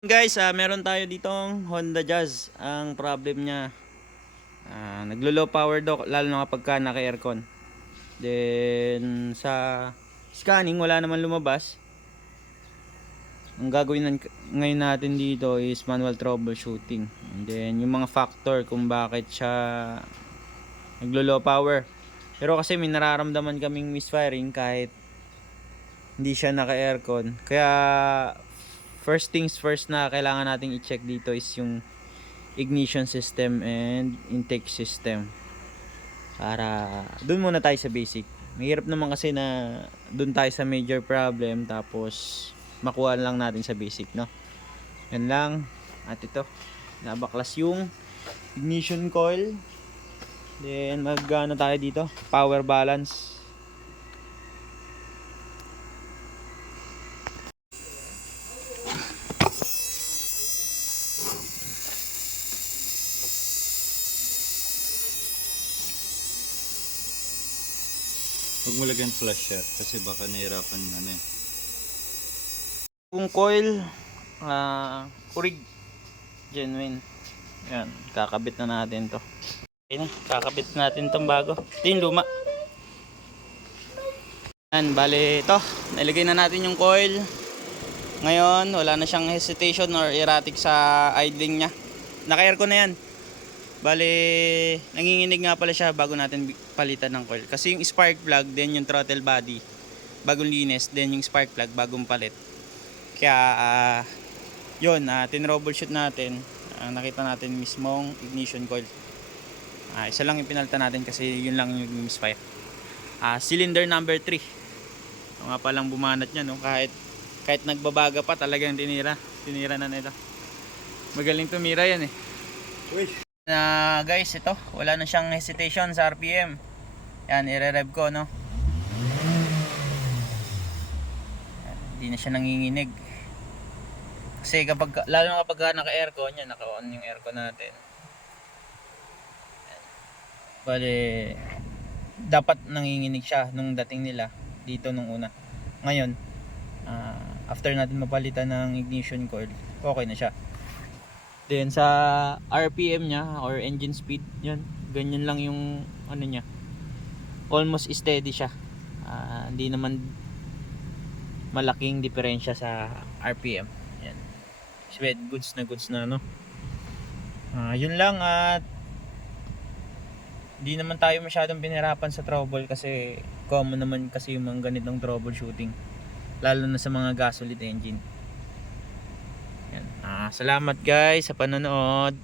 Guys, meron tayo ditong Honda Jazz. Ang problem niya, naglo-low power daw lalo na kapag ka naka-aircon. Then sa scanning wala naman lumabas. Ang gagawin ngayon natin dito is manual troubleshooting. And then yung mga factor kung bakit siya naglo-low power. Pero kasi may nararamdaman kaming misfiring kahit hindi siya naka-aircon. Kaya first things first na kailangan nating i-check dito is yung ignition system and intake system. Para dun muna tayo sa basic. Mahirap naman kasi na dun tayo sa major problem tapos makuha lang natin sa basic, no? Yan lang. At ito, nabaklas yung ignition coil. Then mag-ano tayo dito, power balance. Huwag mo lagyan flasher kasi baka nahirapan Yung coil, kurig, genuine. Yan, kakabit na natin to. Okay, kakabit natin tong bago. Ito yung luma. Yan, bale ito, nilagay na natin yung coil. Ngayon, wala na siyang hesitation or erratic sa idling niya. Naka-aircon na yan. Bale, nanginginig nga pala siya bago natin palitan ng coil. Kasi yung spark plug, then yung throttle body, bagong linis, then yung spark plug, bagong palit. Kaya, yun, tin-troubleshoot natin. Nakita natin mismong ignition coil. Isa lang yung pinalitan natin kasi yun lang yung misfire. Cylinder number 3. Nga palang bumanat niya, no? Kahit nagbabaga pa, talagang tinira na nito. Magaling tumira yan eh. Uy. Guys, ito, wala na siyang hesitation sa RPM. Yan, i-rev ko, no? Hindi na siya nanginginig. Kasi lalo na kapag naka-aircon, yan, naka-on yung aircon natin. Bale, dapat nanginginig siya nung dating nila dito nung una. Ngayon, after natin mapalitan ng ignition coil, okay na siya. Then sa RPM niya or engine speed, yan, ganyan lang yung ano niya. Almost steady siya. Hindi naman malaking diferensya sa RPM. Yan. Sweat goods na no. Yun lang, at hindi naman tayo masyadong pinahirapan sa trouble kasi common naman kasi yung mga ganitong troubleshooting. Lalo na sa mga gasoline engine. Yan. Salamat guys sa panonood.